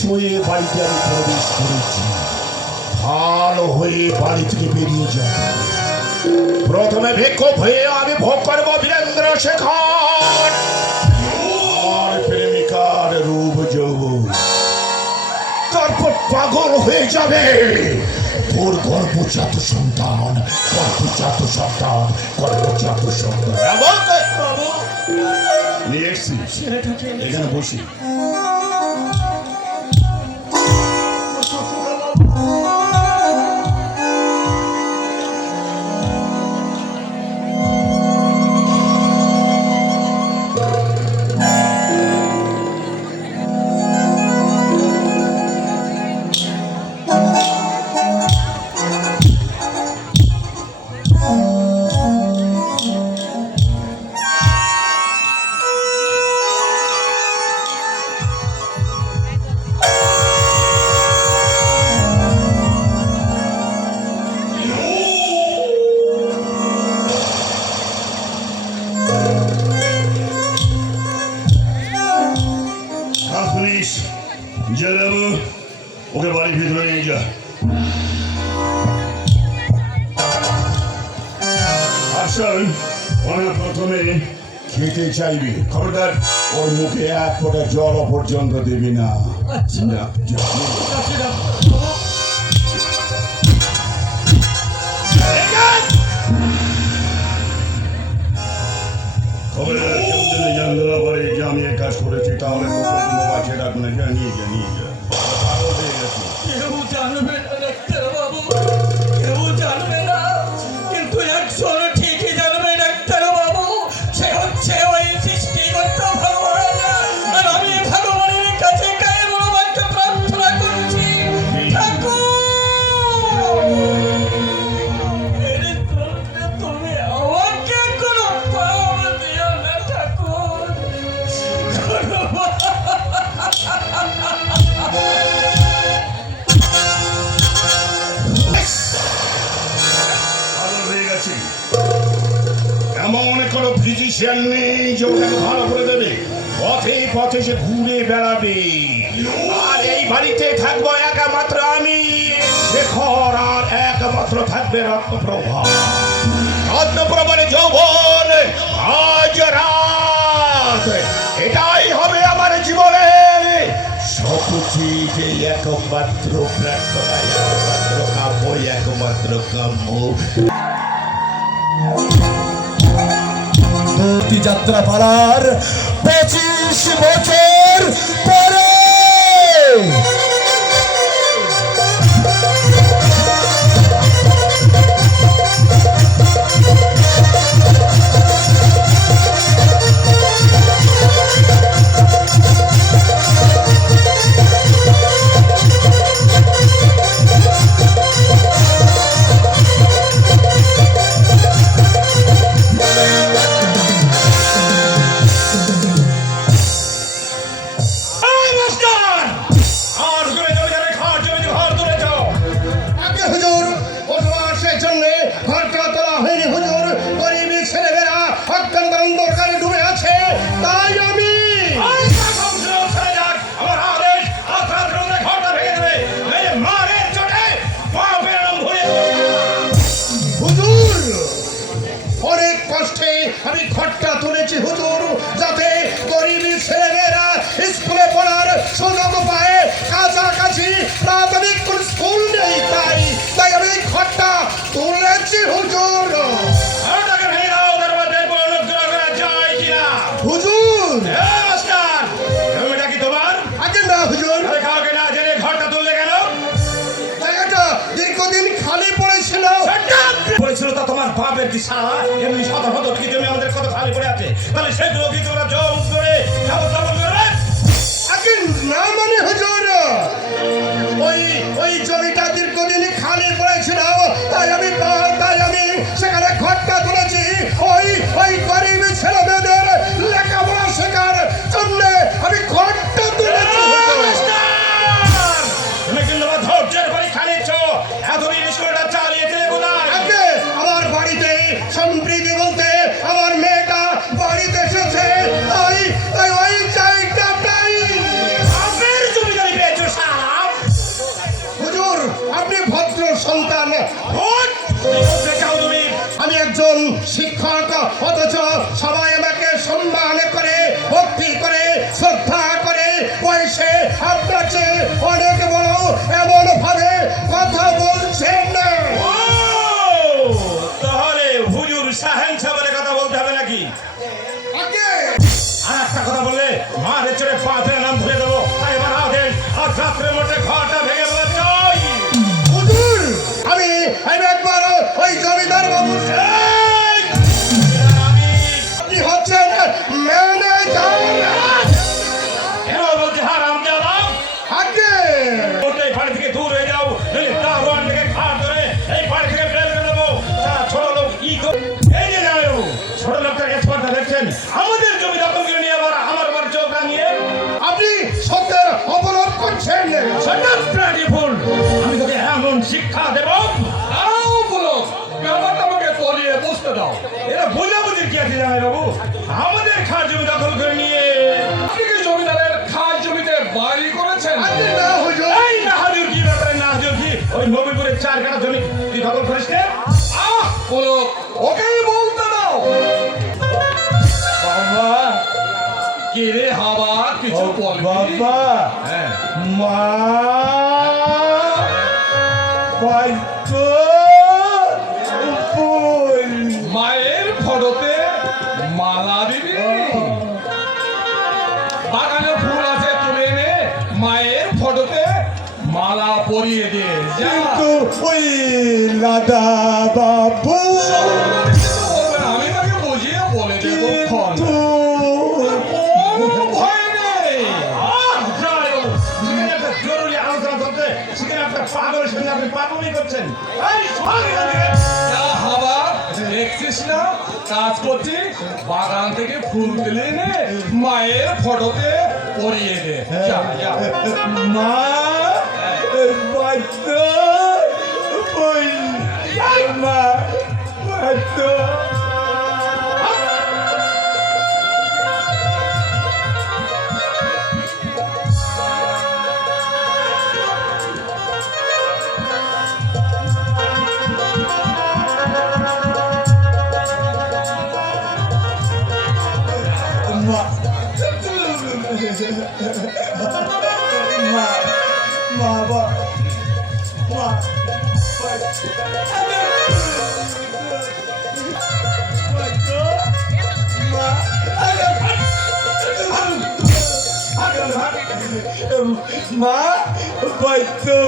ছুঁয়ে বাড়িতে আমি প্রবেশ করেছি। ভালো হয়ে বাড়ি থেকে বেরিয়ে যায়। প্রথমে ভিক্ষুক হয়ে আমি ভোগ করবো বীরেন্দ্র শেখর আর প্রেমিকার রূপ যৌবন। তারপর পাগল হয়ে যাবে তোর গর্ভজাত সন্তান, গর্ভজাত সন্তান, গর্ভজাত সন্তান। নিয়ে এসছিস এখানে বসি। ওকে বাড়ির ভিতরে নিয়ে যা। আসল ওরা প্রথমে খেতে চাইবে, খবরদার ওর মুখে এক ফোঁটা জল পর্যন্ত দেবে না। খবরদার কেউ যদি জানতে না পারে যে আমি এই কাজ করেছি তাহলে বাঁচিয়ে রাখবো না। নিয়ে যা, নিয়ে যা। কেউ জানবে না ডাক্তার বাবু, কেউ জানবে না, কিন্তু একজন ঠিকই জানবে ডাক্তার বাবু, সে হচ্ছে ওই সৃষ্টিকর্তা ভগবান। আর আমি ভগবানের কাছে গায়ে বড় বাক্য প্রার্থনা করছি, তুমি আমাকে কোনো পাপ দিও না ঠাকুর। এমন কোনো ফিজিশিয়ান নেই যে ওটাকে ভালো করে দেবে। পথে পথে সে ঘুরে বেড়াবে। আর এই বাড়িতে থাকবো একমাত্র আমি শেখর, আর একমাত্র থাকবে রত্নপ্রভা। রত্নপ্রভার যৌবন আজ রাত, এটাই হবে আমার জীবনের সবচেয়ে যে একমাত্র প্রার্থনা, একমাত্র কাম্য, একমাত্র কাম্য। যাত্রা পালার 25 বছর পরে আমি ঘরটা তুলেছি হুজুর, যাতে গরিবী ছেলেমেয়েরা স্কুলে পড়ার সুযোগ পায়। কাছাকাছি প্রাথমিক কোন স্কুল নেই, তাই আমি ঘরটা তুলেছি হুজুর। হুজুর কি তোমার আগে না হুজুর? কাউকে না জেনে ঘরটা তুললে কেন? জায়গাটা দীর্ঘদিন খালি পড়েছিল। পড়েছিল তা তোমার বাপের কি সারা? এমনি শত শত কি জমি আমাদের কত খালি পড়ে আছে, তাহলে সেগুলো কি তোমরা জব করে আগে না? মানে হুজুর ওই জমিটা দীর্ঘদিন খালি পড়েছিল, তাই আমি সেখানে ঘরটা তুলেছি। ওই গরিব ছেলে মেয়েদের লেখাপড়া শেখার জন্য আমি ঘরটা তুলেছি। তুমি কিন্তু ধৈর্যের পরীক্ষা নিচ্ছ। এতদিন স্কুলটা চালিয়েছিলে কোথায়? আমার বাড়িতে সম্প্রীতি বলতে আমার মেয়েটা বাড়িতে এসেছে, তাই ওই অথচ সবাই আমাকে সম্মান করে, ভক্তি করে, শ্রদ্ধা করে, বয়সে আপনার চেয়ে অনেক বড় এমন ভাবে কথা বলছেন না। তাহলে হুজুর শাহেনশাহ বলে কথা বলতে হবে নাকি? আর একটা কথা বললে মারে চড়ে পাথরে নাম ধরে দেবো। তাই এবার আদেশ, আজ রাত্রের মধ্যে ঘরটা ভেঙে বলা চাই। হুজুর, আমি একবার ওই জমিদার বাবু আপনি হচ্ছেন ম্যানেজার। এরা বলছে হারাম জাদা, আগে এই বাড়ি থেকে দূর হয়ে যাও, নইলে দারোয়ান থেকে ঘাট ধরে এই বাড়ি থেকে বের করে দেবো। তারা ছোট লোক এই যে যাবে ছোট লোকটার স্পর্ধা দেখছেন, আমাদের জমি দখল করে নিয়ে আবার আমার বাড়ি চৌকা নিয়ে আপনি সত্যের অবরোধ করছেন। ভুল, আমি তোকে এমন শিক্ষা দেব। ব্যাপারটা আমাকে তলিয়ে বসতে দাও। এরা বোঝাবুঝির কি আছে জামাই বাবু? আমাদের খাস জমি দখল করে নিয়ে আপনি কি জমিদারের খাস জমিতে বাড়ি করেছেন? এই না হাজুর কি ব্যাপারে, না হাজুর কি ওই নবীপুরের 4 কাঠা জমি তুই দখল করিস না? বলো, ওকেই বলতে দাও। বাবা, কে রে হাওয়া, কিছু বলবি? বাবা, হ্যাঁ। মা হয়তো ফুল। মায়ের ফটোতে মালা দিবি? বাগানে ফুল আছে, তুলে এনে মায়ের ফটোতে মালা পরিয়ে দে। যা। কিন্তু ওই লাদা বাবু আমি তাকে বুঝিয়ে বলে দেবো। কিন্তু ভয় নেই। সেখানে একটা জরুরি আলোচনা চলছে, সেখানে একটা পাগলের সঙ্গে আপনি পাগলামি করছেন। এই সর এখান থেকে। যা হাওয়া, দেখছিস না কাজ করছি? বাগান থেকে ফুল তুলে এনে মায়ের ফটোতে পরিয়ে দে। যা, যা। মা হয়তো ফুল। মা হয়তো মা মা বাবা মা মা হয়তো